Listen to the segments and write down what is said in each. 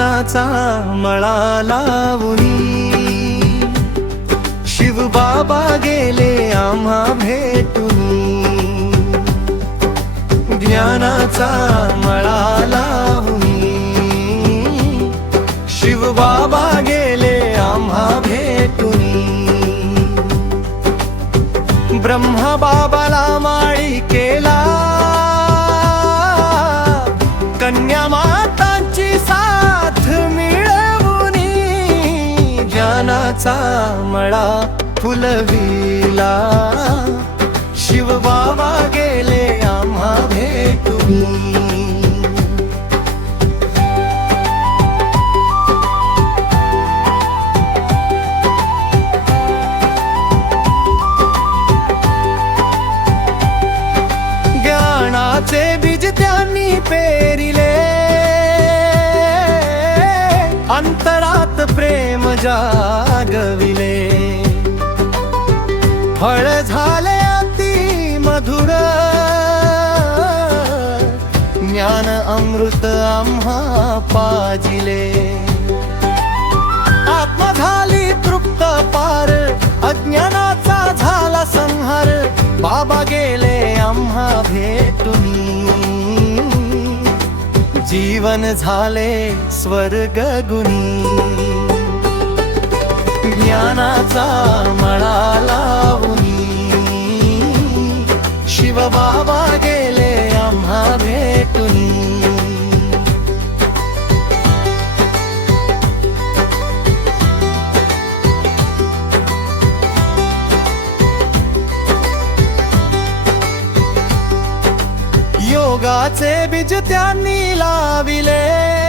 ज्ञानाचा मळा लावूनी शिव बाबा गेले आम्हा भेटून. ज्ञानाचा मळा ज्ञानाचा मळा फुलविला. शिव बाबा गेले आम्हा भेटून. ज्ञानाचे जागविले. फळ झाले अति मधुर. ज्ञान अमृत आम्हा पाजिले. आत्मा झाली तृप्त पार अज्ञानाचा झाला संहार. बाबा गेले आम्हा भेटून. जीवन झाले स्वर्ग गुणी ज्ञानाचा मळा लावूनी शिव बाबा गेले आम्हा भेटून. योगाचे बीज त्यांनी लाविले.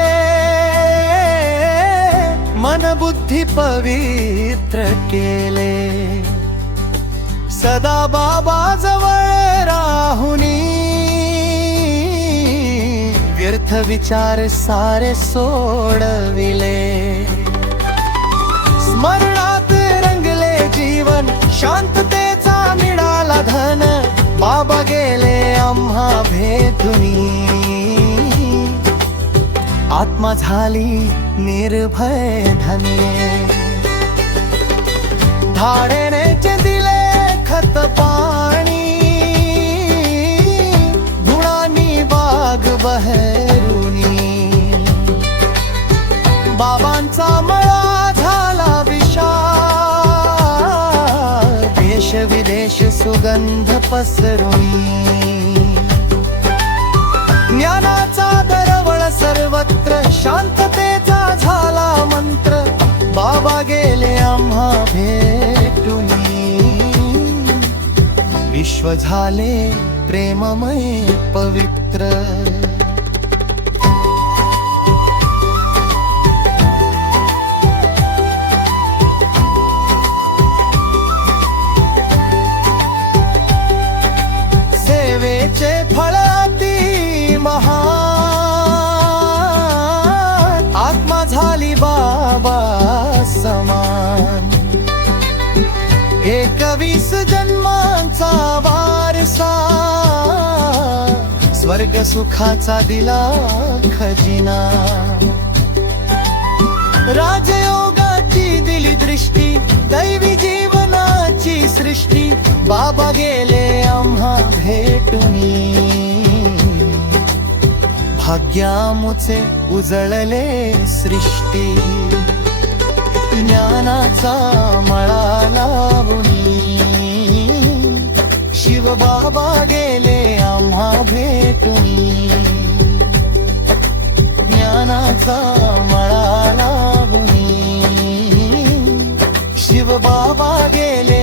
मन बुद्धी पवित्र केले. सदा बाबा जवळ राहुनी. व्यर्थ विचार सारे सोडविले. स्मरणात रंगले जीवन शांततेचा मिळाला धन. बाबा गे आत्मा झाली निर्भय धन्य. धाडेनेचे दिले खत पाणी गुणांनी बाग बहरूनी. बाबांचा मळा झाला विशाल देश विदेश सुगंध पसरुनी. ज्ञानाचा दरवळ सर्वत्र विश्व झाले प्रेममय पवित्र. एकवीस जन्मांचा वारसा. स्वर्ग सुखाचा दिला खजिना. राजयोगाची दिली दृष्टी दैवी जीवनाची सृष्टी. बाबा गेले आम्हा भेटुनी. भाग्यामुचे उजळले सृष्टी. ज्ञानाचा मळा शिव बाबा गेले आम्हा भेटून. ज्ञानाचा मळा लावून. शिव बाबा गेले